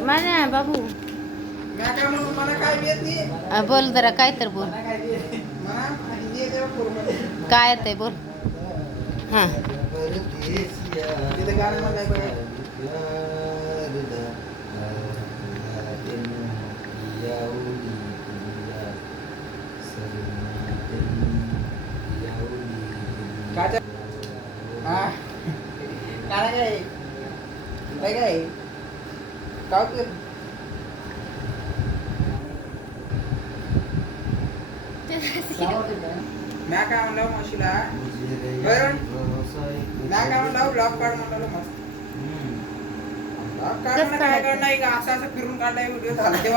माझ्या बाबू मैं काय म्हणून मला काय येत नाही. बोल जरा काय तर बोल मला काय येत नाही. मला ये देवा पूर्ण. काय येतंय बोल हां तिथे गाणं म्हणलंय बघा. काय चा- हा गाणं काय काय काय होतं? म्या काय म्हणलं मावशीला बरं म्या काय म्हणलं ब्लॉग काढ म्हणलं मस्त ब्लॉग काढ म्हणलं काय काढ नाही का असं असं फिरून काढलाय व्हिडिओ झाला ते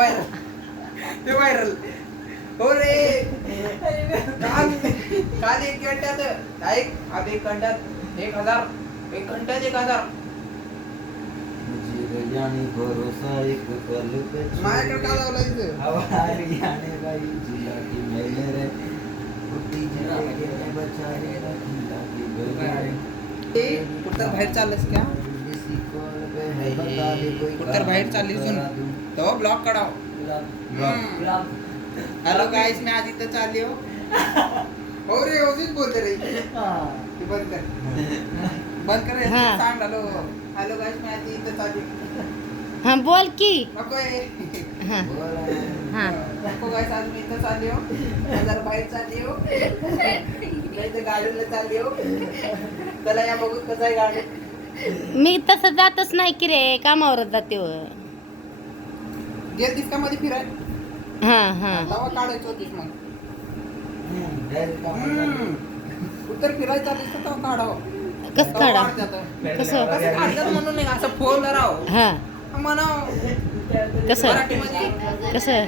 व्हायरल हो रे काल 1 घंट्यात ऐक अब 1 घंट्यात 1000 यानी भरोसा एक कल माझ्याकडे काय लावलं इथं हवारी याने बाई जिला की मैले रे कुट्टी जिला के बचारे रखीला की बेरे ते कुठं बाहेर चाललंस का किसी कॉल पे है बता दे कोई कुठं बाहेर चाललीस तो ब्लॉग काढाव हॅलो गाईस मी आज इथं चालली हो रे ओजीच बोलते रे ते बंद कर हां. सांग हॅलो गाईस मी आज इथं चालली हां बोल की नको हां हां नको गाईस आज मी इथं चालली जरा बाहेर चालली नाही तर गाडीला चालली त्याला या बघू कसं आहे गाडी मी तसं जातच नाही की रे कामावरच जाते गेलतीस का मध्ये फिराय हां हां लावा काढायचं होतीस मग कुठं फिरायला चाललीस तर काढावं कसं काढा कसं कसं काढतात म्हणून नाही असं फोन राव हां म्हणाव कसं मराठीमध्ये कसं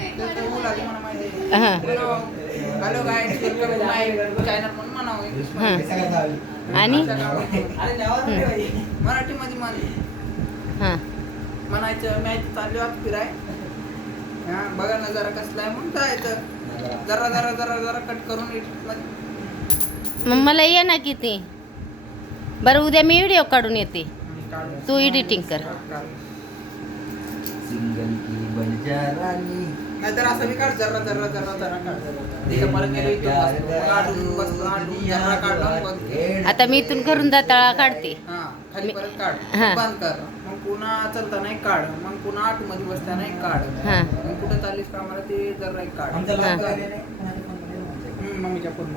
हां hello guys welcome to my channel म्हणून म्हणावं हां आणि मराठीमध्ये हां म्हणायचं मॅच चालली आहोत फिराय हा बघा ना जरा कसला आहे म्हणून जायचं जरा जरा जरा जरा कट करून edit मग मला ये ना किती बरं उद्या मी व्हिडिओ काढून येते काढून. तू एडिटिंग कर सिंगल की बन जा रानी नाहीतर असं मी काढ जरा जरा जरा जरा काढ तिथं परत गेलो इथून बसलो आडून जरा काढलं बंद केलं. आता मी इथून घरून जाताळा काढते हा खाली परत काढ हा. बंद कर मग पुन्हा चलताना एक काढ मग पुन्हा आतमध्ये बसताना एक काढ हा. मग कुठं चाललीस का मला ते जरा एक काढ मम्मीच्या फोन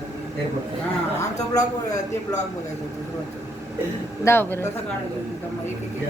हा आमचा ब्लॉग ते ब्लॉग बघायचं होतं सुरुवातीला. जाऊ बरं कसं काढायचं एक एक